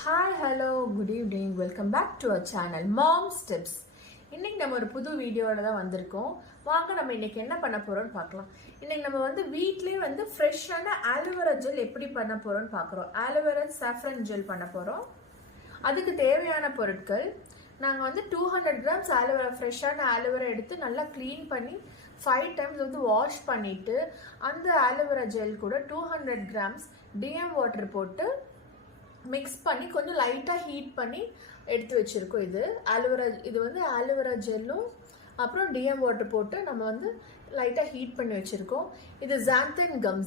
Hi hello good evening, welcome back to our channel moms tips. இன்னைக்கு நம்ம ஒரு புது வீடியோட தான் வந்திருக்கோம். வாங்க நம்ம இன்னைக்கு என்ன பண்ண போறோம்னு பார்க்கலாம். இன்னைக்கு நம்ம வீட்லயே ஃப்ரெஷ்ஷான ஆலோவேரா ஜெல் எப்படி பண்ண போறோம்னு பார்க்குறோம். ஆலோவேரா சாஃப்ரன் ஜெல் பண்ண போறோம். அதுக்கு தேவையான பொருட்கள், நாங்கள் 200 கிராம்ஸ் ஆலோவேரா, ஃப்ரெஷ்ஷான ஆலோவேரா எடுத்து நல்லா க்ளீன் பண்ணி 5 டைம்ஸ் வாஷ் பண்ணிட்டு அந்த ஆலோவேரா ஜெல் கூட 200 கிராம்ஸ் டிஎம் வாட்டர் போட்டு மிக்ஸ் பண்ணி கொஞ்சம் லைட்டாக ஹீட் பண்ணி எடுத்து வச்சுருக்கோம். இது ஆலோவேரா ஜெல்லும் அப்புறம் டிஎம் வாட்டர் போட்டு நம்ம லைட்டாக ஹீட் பண்ணி வச்சுருக்கோம். இது ஜாந்தன் கம்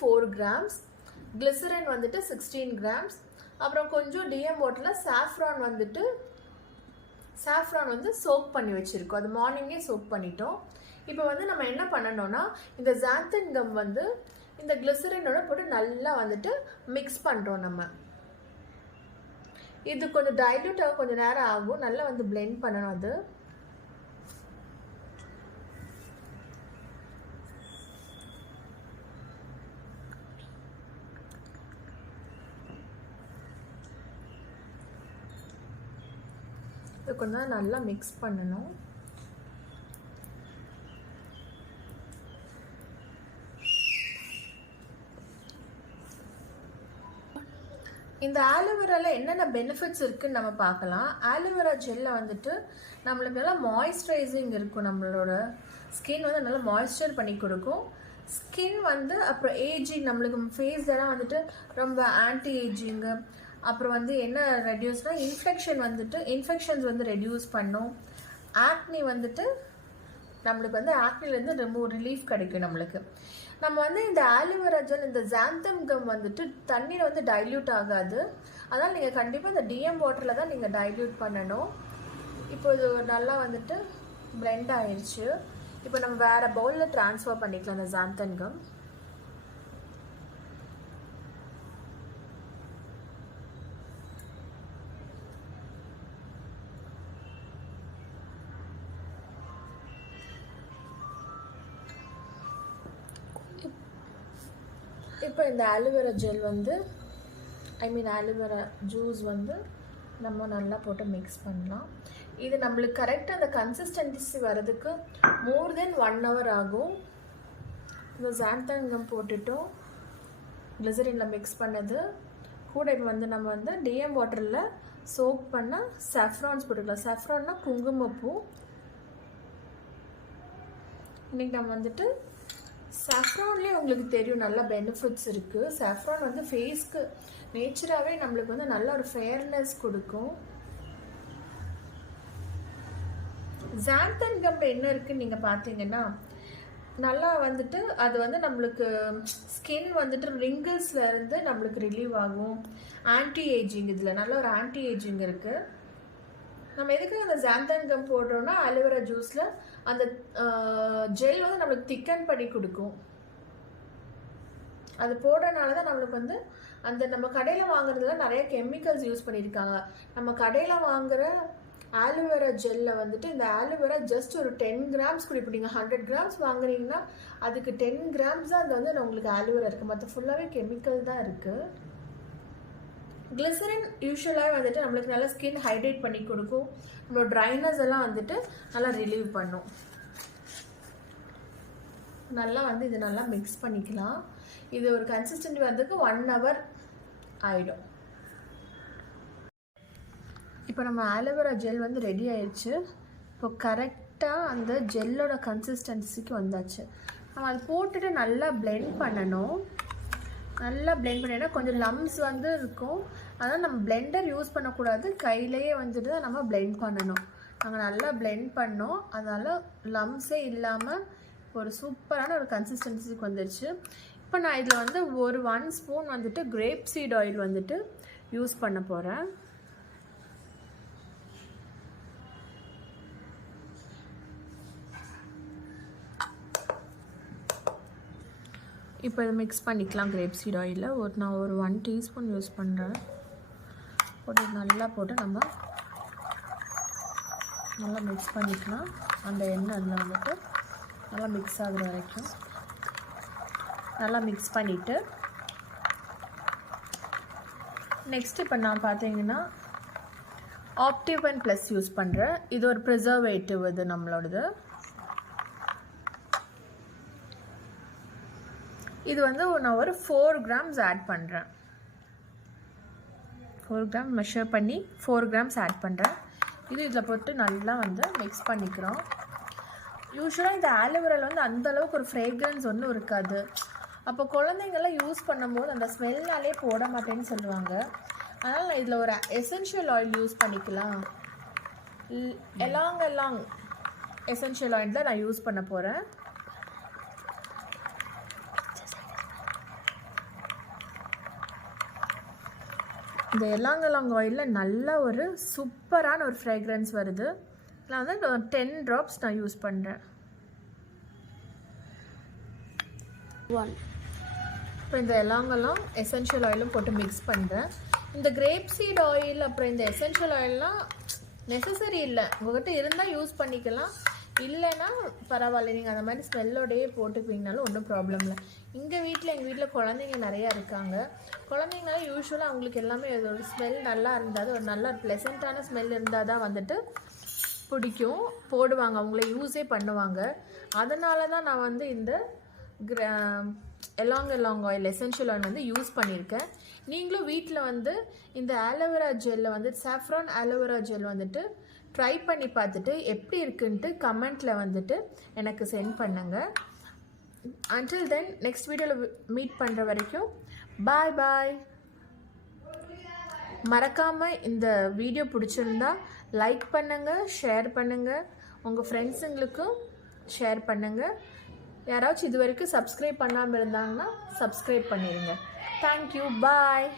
4 கிராம்ஸ், கிளிசரின் 16 கிராம்ஸ், அப்புறம் கொஞ்சம் டிஎம் வாட்டரில் சாஃப்ரான் சோக் பண்ணி வச்சுருக்கோம். அது மார்னிங்கே சோக் பண்ணிட்டோம். இப்போ நம்ம என்ன பண்ணணும்னா, இந்த ஜாந்தன் கம் இந்த கிளிசரினோட போட்டு நல்லா மிக்ஸ் பண்ணுறோம். நம்ம இது கொஞ்சம் டைல்யூட் ஆக கொஞ்சம் நேரம் ஆகும். நல்லா பிளெண்ட் பண்ணணும். அது கொஞ்சம் நல்லா மிக்ஸ் பண்ணணும். இந்த ஆலோவேரால என்னென்ன பெனிஃபிட்ஸ் இருக்குன்னு நம்ம பார்க்கலாம். ஆலோவேரா ஜெல்ல நம்மளுக்கு நல்லா மாய்ஸ்சரைசிங் இருக்கும். நம்மளோட ஸ்கின் நல்லா மாய்ஸ்சர் பண்ணி கொடுக்கும். ஸ்கின் அப்புறம் ஏஜிங், நம்மளுக்கு ஃபேஸ்லாம் ரொம்ப ஆன்டி ஏஜிங்கு, அப்புறம் என்ன ரெடியூஸ்னா இன்ஃபெக்ஷன்ஸ் ரெடியூஸ் பண்ணும். ஆக்னி நம்மளுக்கு ஆக்னிலேருந்து ரொம்ப ரிலீஃப் கிடைக்கும் நம்மளுக்கு. நம்ம இந்த ஆலோவேரா ஜெல், இந்த ஜாந்தன் கம் தண்ணியில் டைல்யூட் ஆகாது. அதனால் நீங்கள் கண்டிப்பாக இந்த டிஎம் வாட்டரில் தான் நீங்கள் டைல்யூட் பண்ணணும். இப்போ இது நல்லா பிளெண்ட் ஆயிடுச்சு. இப்போ நம்ம வேறு பவுலில் ட்ரான்ஸ்ஃபர் பண்ணிக்கலாம் இந்த ஜாந்தன் கம். இப்போ இந்த ஆலோவேரா ஜெல் ஆலோவேரா ஜூஸ் நம்ம நல்லா போட்டு மிக்ஸ் பண்ணலாம். இது நம்மளுக்கு கரெக்டாக அந்த கன்சிஸ்டன்சி வர்றதுக்கு மோர் தென் 1 hour ஆகும். இந்த ஜாந்தன் கம் போட்டுட்டோம், கிளிசரினில் மிக்ஸ் பண்ணது கூட இப்போ நம்ம டிஎம் வாட்டரில் சோக் பண்ண சாஃப்ரான்ஸ் போட்டுக்கலாம். சாஃப்ரான்னா குங்குமப்பூ. இன்றைக்கி நம்ம சாஃப்ரான்லேயே உங்களுக்கு தெரியும் நல்ல பெனிஃபிட்ஸ் இருக்குது. சாஃப்ரான் ஃபேஸ்க்கு நேச்சராகவே நம்மளுக்கு நல்ல ஒரு ஃபேர்னஸ் கொடுக்கும். ஜாந்தன் கம்ல என்ன இருக்குன்னு நீங்கள் பார்த்தீங்கன்னா, நல்லா அது நம்மளுக்கு ஸ்கின் ரிங்கிள்ஸ்லேருந்து நம்மளுக்கு ரிலீவ் ஆகும். ஆன்டி ஏஜிங், இதில் நல்ல ஒரு ஆன்டி ஏஜிங் இருக்குது. நம்ம எதுக்கு அந்த ஜாந்தன் கம் போடுறோம்னா, ஆலோவேரா ஜூஸில் அந்த ஜெல் நம்மளுக்கு திக்கன் பண்ணி கொடுக்கும். அது போடுறதுனால தான் நம்மளுக்கு அந்த நம்ம கடையில் வாங்குறதுல நிறைய கெமிக்கல்ஸ் யூஸ் பண்ணியிருக்காங்க. நம்ம கடையில் வாங்குகிற ஆலோவேரா ஜெல்லில் இந்த ஆலோவேரா ஜஸ்ட் ஒரு 10 கிராம்ஸ் கூட. இப்போ நீங்கள் 100 கிராம்ஸ் வாங்குறீங்கன்னா அதுக்கு 10 கிராம்ஸ் தான் அது உங்களுக்கு ஆலோவேரா இருக்குது. மற்ற ஃபுல்லாகவே கெமிக்கல் தான் இருக்குது. கிளிசரின் யூஸ்வலாக நம்மளுக்கு நல்லா ஸ்கின் ஹைட்ரேட் பண்ணி கொடுக்கும். நம்மளோட ட்ரைனஸ் எல்லாம் நல்லா ரிலீவ் பண்ணும். நல்லா இது நல்லா மிக்ஸ் பண்ணிக்கலாம். இது ஒரு கன்சிஸ்டன்சி வர்றதுக்கு 1 hour ஆகிடும். இப்போ நம்ம ஆலோவேரா ஜெல் ரெடி ஆயிடுச்சு. இப்போ கரெக்டாக அந்த ஜெல்லோட கன்சிஸ்டன்சிக்கு வந்தாச்சு. நம்ம அது போட்டுட்டு நல்லா பிளெண்ட் பண்ணணும். நல்லா பிளெண்ட் பண்ணினா கொஞ்சம் லம்ஸ் இருக்கும். அதனால் நம்ம பிளெண்டர் யூஸ் பண்ணக்கூடாது, கையிலேயே தான் நம்ம பிளெண்ட் பண்ணணும். நாங்கள் நல்லா பிளெண்ட் பண்ணோம், அதனால் லம்ஸே இல்லாமல் ஒரு சூப்பரான ஒரு கன்சிஸ்டன்சிக்கு வந்துடுச்சு. இப்போ நான் இதில் ஒரு 1 spoon grape seed oil use பண்ண போகிறேன். இப்போ இதை மிக்ஸ் பண்ணிக்கலாம். கிரேப் சீட் ஆயிலில் நான் ஒரு 1 டீஸ்பூன் யூஸ் பண்ணுறேன். போட்டு நல்லா போட்டு நம்ம நல்லா மிக்ஸ் பண்ணிக்கலாம். அந்த எண்ணெய் அதில் நல்லா மிக்ஸ் ஆகுற வரைக்கும். நல்லா மிக்ஸ் பண்ணிவிட்டு நெக்ஸ்ட் இப்போ நான் பார்த்தீங்கன்னா ஆப்டிவன் ப்ளஸ் யூஸ் பண்ணுறேன். இது ஒரு ப்ரிசர்வேட்டிவ், இது நம்மளோடது. இது வந்து நான் ஒரு 4 grams ஆட் பண்ணுறேன். 4 grams மெஷர் பண்ணி 4 grams ஆட் பண்ணுறேன். இது இதில் போட்டு நல்லா வந்து மிக்ஸ் பண்ணிக்கிறோம். யூஸ்வலாக இந்த ஆலோவேராவில் வந்து அந்தளவுக்கு ஒரு ஃப்ரேக்ரன்ஸ் ஒன்றும் இருக்காது. அப்போ குழந்தைங்கள்லாம் யூஸ் பண்ணும்போது அந்த ஸ்மெல்னாலே போட மாட்டேன்னு சொல்லுவாங்க. அதனால் நான் இதில் ஒரு எசென்ஷியல் ஆயில் யூஸ் பண்ணிக்கலாம். எலாங் எசென்ஷியல் ஆயில் தான் நான் யூஸ் பண்ண போகிறேன். இந்த எலாங் ஆயிலில் நல்ல ஒரு சூப்பரான ஒரு ஃப்ரேக்ரன்ஸ் வருது. நான் வந்து 10 drops நான் யூஸ் பண்ணுறேன். இப்போ இந்த எலாங் எசென்ஷியல் ஆயிலும் போட்டு மிக்ஸ் பண்ணுறேன். இந்த கிரேப் சீட் ஆயில் அப்புறம் இந்த எசென்ஷியல் ஆயில்லாம் நெசசரி இல்லை. உங்கள்கிட்ட இருந்தால் யூஸ் பண்ணிக்கலாம், இல்லைன்னா பரவாயில்ல, நீங்கள் அந்த மாதிரி ஸ்மெல்லோடையே போட்டுக்குவீங்கனாலும் ஒன்றும் ப்ராப்ளம் இல்லை. எங்கள் வீட்டில் குழந்தைங்க நிறையா இருக்காங்க. குழந்தைங்களாம் யூஸ்வலாக அவங்களுக்கு எல்லாமே ஒரு ஸ்மெல் நல்லா இருந்தால், ஒரு நல்ல ப்ளசண்ட்டான ஸ்மெல் இருந்தால் தான் வந்துட்டு பிடிக்கும், போடுவாங்க, அவங்கள யூஸே பண்ணுவாங்க. அதனால தான் நான் வந்து இந்த எலாங் ஆயில் எசென்ஷியல் ஆயில் வந்து யூஸ் பண்ணியிருக்கேன். நீங்களும் வீட்டில் வந்து இந்த ஆலோவேரா ஜெல்லை வந்து சாஃப்ரான் ஆலோவேரா ஜெல் வந்துட்டு ட்ரை பண்ணி பார்த்துட்டு எப்படி இருக்குன்ட்டு கமெண்ட்டில் வந்துட்டு எனக்கு சென்ட் பண்ணுங்கள். until then நெக்ஸ்ட் வீடியோவில் மீட் பண்ணுற வரைக்கும் பாய் பாய். மறக்காமல் இந்த வீடியோ பிடிச்சிருந்தா லைக் பண்ணுங்கள், ஷேர் பண்ணுங்கள், உங்கள் ஃப்ரெண்ட்ஸுங்களுக்கும் ஷேர் பண்ணுங்கள். யாராச்சும் இது வரைக்கும் சப்ஸ்கிரைப் பண்ணாமல் இருந்தாங்கன்னா சப்ஸ்கிரைப் பண்ணிடுங்க. தேங்க்யூ, பாய்.